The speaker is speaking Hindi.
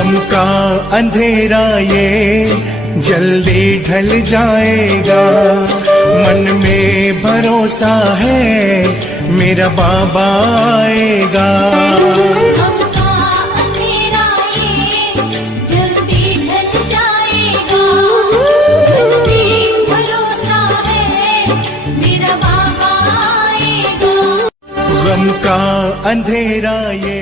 गम का अंधेरा ये जल्दी ढल जाएगा, मन में भरोसा है मेरा बाबा आएगा। गम का अंधेरा ये जल्दी ढल जाएगा, मन में भरोसा है मेरा बाबा आएगा। गम का अंधेरा ये